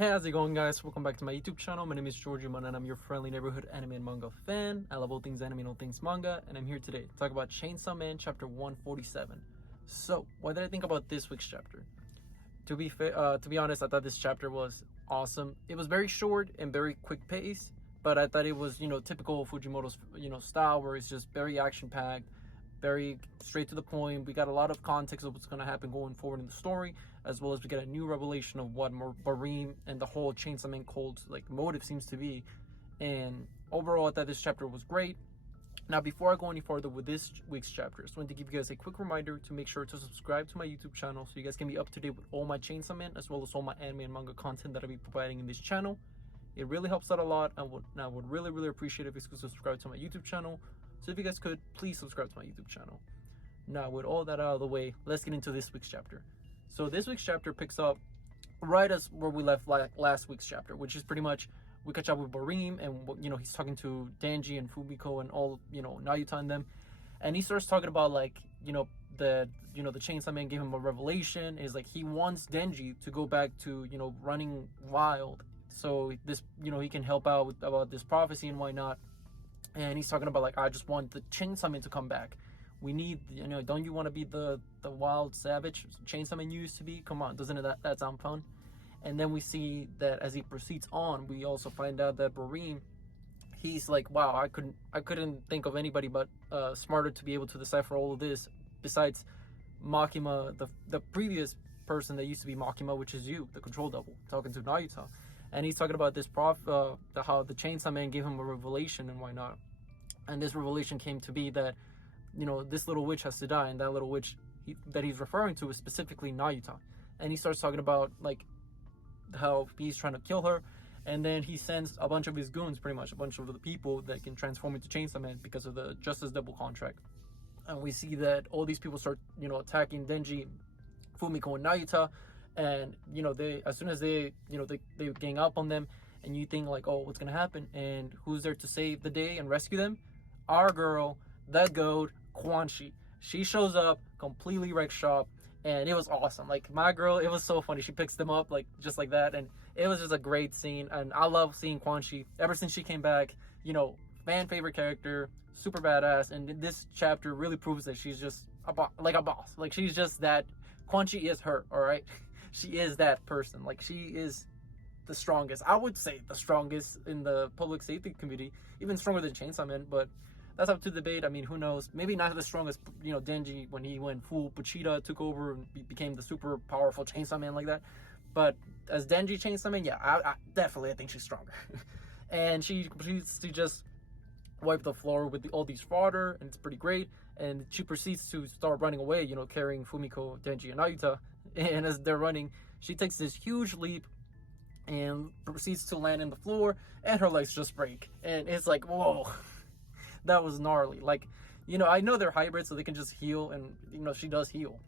Hey, how's it going, guys? Welcome back to my YouTube channel. My name is Georgiman and I'm your friendly neighborhood anime and manga fan. I love all things anime and all things manga, and I'm here today to talk about Chainsaw Man chapter 147. So, what did I think about this week's chapter? To be honest, I thought this chapter was awesome. It was very short and very quick pace, but I thought it was, typical Fujimoto's, style, where it's just very action-packed, very straight to the point. We got a lot of context of what's going to happen going forward in the story, as well as we get a new revelation of what Barim and the whole Chainsaw Man cult motive seems to be. And overall, I thought this chapter was great. Now, before I go any further with this week's chapter, I just wanted to give you guys a quick reminder to make sure to subscribe to my YouTube channel so you guys can be up to date with all my Chainsaw Man, as well as all my anime and manga content that I'll be providing in this channel. It really helps out a lot. I would really appreciate it if you could subscribe to my YouTube channel. So if you guys could, please subscribe to my YouTube channel. Now, with all that out of the way, let's get into this week's chapter. So this week's chapter picks up right as where we left last week's chapter, which is pretty much we catch up with Barim, and he's talking to Danji and Fumiko and all Nayuta and them, and he starts talking about the Chainsaw Man gave him a revelation. Is he wants Denji to go back to running wild, so this he can help out about this prophecy and whatnot. And he's talking about I just want the Chainsaw Man to come back. We need, don't you want to be the wild savage Chainsaw Man used to be? Come on, doesn't that sound fun? And then we see that as he proceeds on, we also find out that Barim, he's like, wow, I couldn't think of anybody but smarter to be able to decipher all of this besides Makima, the previous person that used to be Makima, which is you, the control double, talking to Nayuta. And he's talking about this how the Chainsaw Man gave him a revelation and why not. And this revelation came to be that, this little witch has to die, and that little witch that he's referring to is specifically Nayuta. And he starts talking about how he's trying to kill her, and then he sends a bunch of his goons, pretty much a bunch of the people that can transform into Chainsaw Man because of the Justice Double contract. And we see that all these people start attacking Denji, Fumiko, and Nayuta. And they, as soon as they gang up on them, and you think oh, what's gonna happen? And who's there to save the day and rescue them? Our girl, the goat, Quanxi. She shows up, completely wrecks shop, and it was awesome. My girl, it was so funny. She picks them up just like that, and it was just a great scene. And I love seeing Quanxi ever since she came back. Fan favorite character, super badass. And this chapter really proves that she's just a boss. She's just that. Quanxi is her, all right. She is that person. She is the strongest. I would say the strongest in the public safety committee, even stronger than Chainsaw Man, but that's up to debate. I mean, who knows? Maybe not the strongest, Denji, when he went full Pochita, took over and became the super powerful Chainsaw Man like that. But as Denji Chainsaw Man, yeah, I definitely think she's stronger. And she proceeds to just wipe the floor with all these fodder, and it's pretty great. And she proceeds to start running away, carrying Fumiko, Denji, and Nayuta. And as they're running, she takes this huge leap and proceeds to land in the floor, and her legs just break. And it's whoa, that was gnarly. I know they're hybrids, so they can just heal, and she does heal.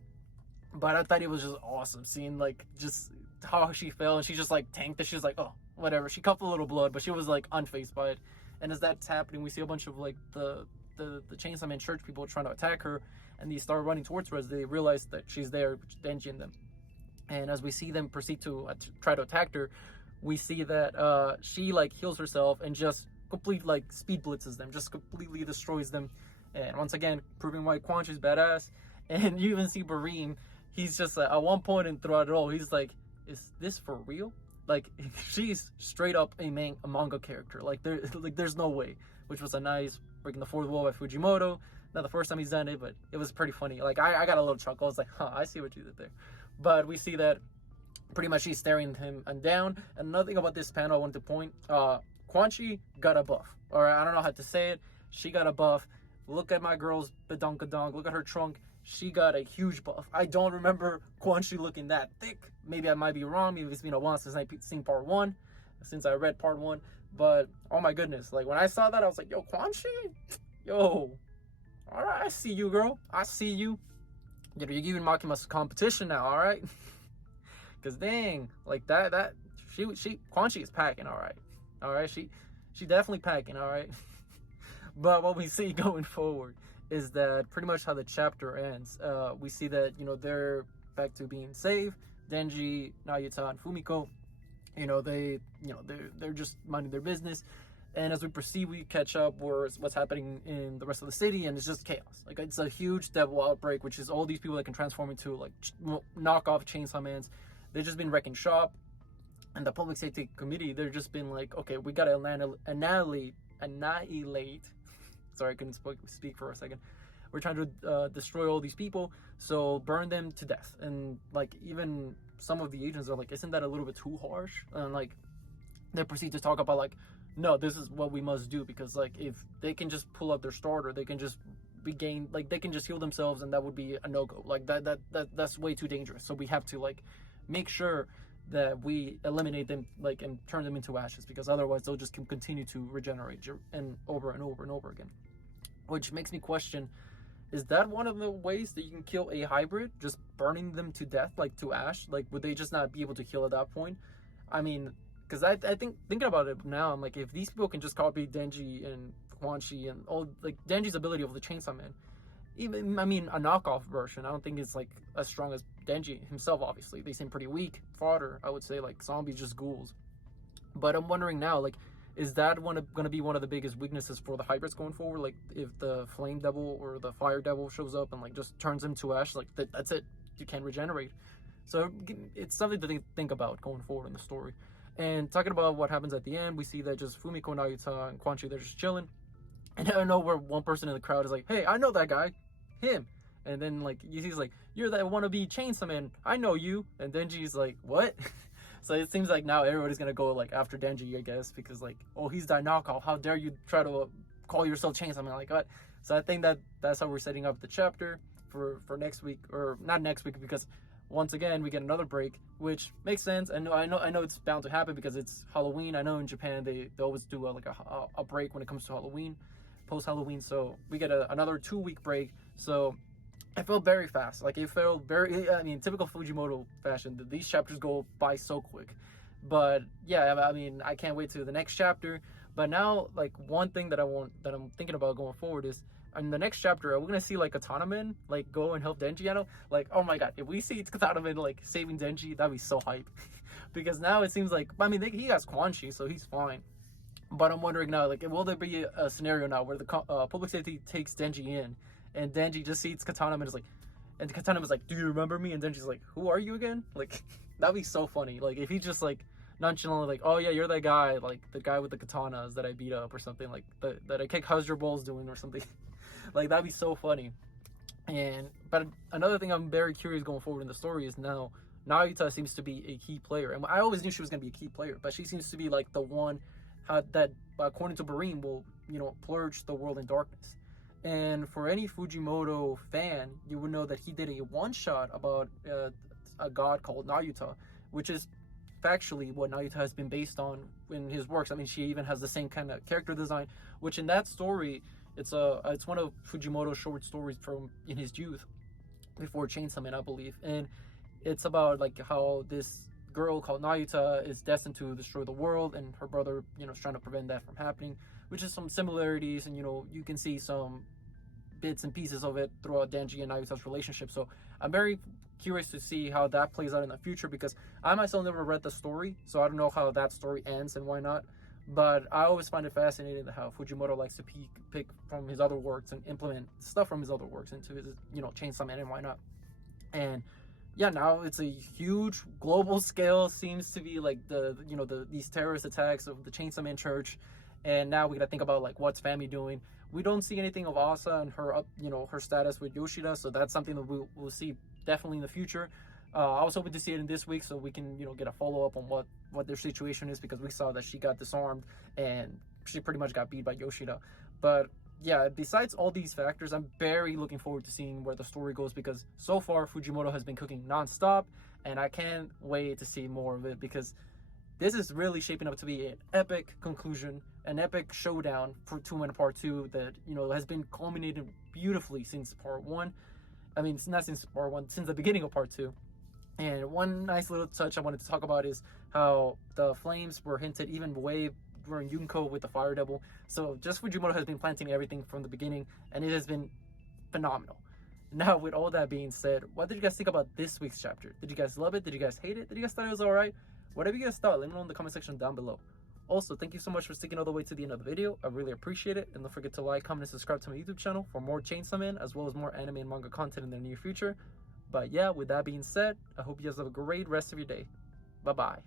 But I thought it was just awesome seeing just how she fell, and she just tanked it. She was oh, whatever. She cupped a little blood, but she was unfazed by it. And as that's happening, we see a bunch of the Chainsaw Man church people trying to attack her, and they start running towards her as they realize that she's there, Denji and them. And as we see them proceed to try to attack her, we see that she heals herself and just complete speed blitzes them, just completely destroys them. And once again, proving why Quanxi is badass. And you even see Barim, he's just at one point and throughout it all, he's is this for real? She's straight up a manga character. There's no way. Which was a nice breaking the fourth wall by Fujimoto. Not the first time he's done it, but it was pretty funny. I got a little chuckle. I was I see what you did there. But we see that pretty much she's staring him down. And another thing about this panel I wanted to point, Quanxi got a buff. Alright, I don't know how to say it. She got a buff. Look at my girl's badonkadonk. Look at her trunk. She got a huge buff. I don't remember Quanxi looking that thick. Maybe I might be wrong. Maybe it's been a while since I've seen part 1. Since I read part 1. But, oh my goodness. When I saw that, I was yo, Quanxi? Yo. Alright, I see you, girl. I see you. You're giving Makima some competition now, alright? Because dang, that Quanxi is packing, alright. Alright, she definitely packing, alright. But what we see going forward is that pretty much how the chapter ends. We see that, they're back to being safe. Denji, Nayuta, and Fumiko. they're just minding their business. And as we proceed, we catch up with what's happening in the rest of the city, and it's just chaos. Like, it's a huge devil outbreak, which is all these people that can transform into like knockoff Chainsaw Mans. They've just been wrecking shop, and the public safety committee, they're just been like, okay, we gotta annihilate. Sorry, I couldn't speak for a second. We're trying to destroy all these people, so burn them to death. And like, even some of the agents are like, isn't that a little bit too harsh? And like, they proceed to talk about like, no, this is what we must do, because like, if they can just pull out their starter, they can just regain, like, they can just heal themselves, and that would be a no-go. Like, that's way too dangerous. So we have to like make sure that we eliminate them, like, and turn them into ashes, because otherwise they'll just continue to regenerate and over and over and over again. Which makes me question, is that one of the ways that you can kill a hybrid, just burning them to death, like to ash? Like, would they just not be able to heal at that point? I mean, because I think, thinking about it now, I'm like, if these people can just copy Denji and Quanxi and all, like, Denji's ability of the Chainsaw Man, even, I mean, a knockoff version, I don't think it's like as strong as Denji himself. Obviously, they seem pretty weak fodder, I would say, like zombies, just ghouls. But I'm wondering now, like, is that going to be one of the biggest weaknesses for the hybrids going forward? Like, if the flame devil or the fire devil shows up and like just turns him to ash, like that's it, you can't regenerate. So it's something to think about going forward in the story. And talking about what happens at the end, we see that just Fumiko, Nayuta, and Quanxi, they're just chilling. And I know where one person in the crowd is like, hey, I know that guy, him. And then like, he's like, you're that wannabe Chainsaw Man, I know you. And Denji's like, what? So it seems like now everybody's gonna go like after Denji, I guess, because like, oh, he's that knockoff, how dare you try to call yourself Chainsaw Man, like what? So I think that's how we're setting up the chapter for next week, or not next week, because once again we get another break, which makes sense. And I know it's bound to happen because it's Halloween. I know in Japan they always do a break when it comes to Halloween, post Halloween. So we get another 2-week break. So it felt very fast. Like, it felt very, I mean, typical Fujimoto fashion. These chapters go by so quick. But yeah, I mean, I can't wait to the next chapter. But now, like, one thing that I'm thinking about going forward is, in the next chapter, are we gonna see like Katana Man like go and help Denji? I know, like, oh my god, if we see Katana Man like saving Denji, that'd be so hype. Because now it seems like, I mean, he has Quanxi, so he's fine. But I'm wondering now, like, will there be a scenario now where the public safety takes Denji in, and Denji just sees Katana Man, is like, and Katana Man's like, do you remember me? And Denji's like, who are you again? Like, that'd be so funny. Like, if he just like nonchalantly like, oh yeah, you're that guy, like the guy with the katanas that I beat up, or something, like that I kick Huzzer Balls doing, or something. Like, that'd be so funny. But another thing I'm very curious going forward in the story is now Nayuta seems to be a key player, and I always knew she was going to be a key player, but she seems to be like the one that, according to Barim, will purge the world in darkness. And for any Fujimoto fan, you would know that he did a one-shot about a god called Nayuta, which is factually what Nayuta has been based on in his works. I mean, she even has the same kind of character design, which in that story, it's one of Fujimoto's short stories from in his youth, before Chainsaw Man, I believe. And it's about like how this girl called Nayuta is destined to destroy the world, and her brother, is trying to prevent that from happening, which is some similarities, and you can see some bits and pieces of it throughout Denji and Nayuta's relationship. So I'm very curious to see how that plays out in the future, because I myself never read the story, so I don't know how that story ends and why not. But I always find it fascinating how Fujimoto likes to pick from his other works and implement stuff from his other works into his, Chainsaw Man, and why not. And yeah, now it's a huge global scale, seems to be like these terrorist attacks of the Chainsaw Man Church. And now we gotta think about like, what's Fami doing? We don't see anything of Asa and her her status with Yoshida, so that's something that we'll see definitely in the future. I was hoping to see it in this week, so we can get a follow-up on what their situation is, because we saw that she got disarmed and she pretty much got beat by Yoshida. But yeah, besides all these factors, I'm very looking forward to seeing where the story goes, because so far Fujimoto has been cooking non-stop, and I can't wait to see more of it, because this is really shaping up to be an epic conclusion, an epic showdown for Two-Man Part 2 that has been culminated beautifully since Part 1. I mean, not since Part 1, since the beginning of Part 2. And one nice little touch I wanted to talk about is how the flames were hinted even way during Yunko with the Fire Devil. So just Fujimoto has been planting everything from the beginning, and it has been phenomenal. Now, with all that being said, what did you guys think about this week's chapter? Did you guys love it? Did you guys hate it? Did you guys thought it was alright? Whatever you guys thought, let me know in the comment section down below. Also, thank you so much for sticking all the way to the end of the video. I really appreciate it. And don't forget to like, comment, and subscribe to my YouTube channel for more Chainsaw Man, as well as more anime and manga content in the near future. But yeah, with that being said, I hope you guys have a great rest of your day. Bye-bye.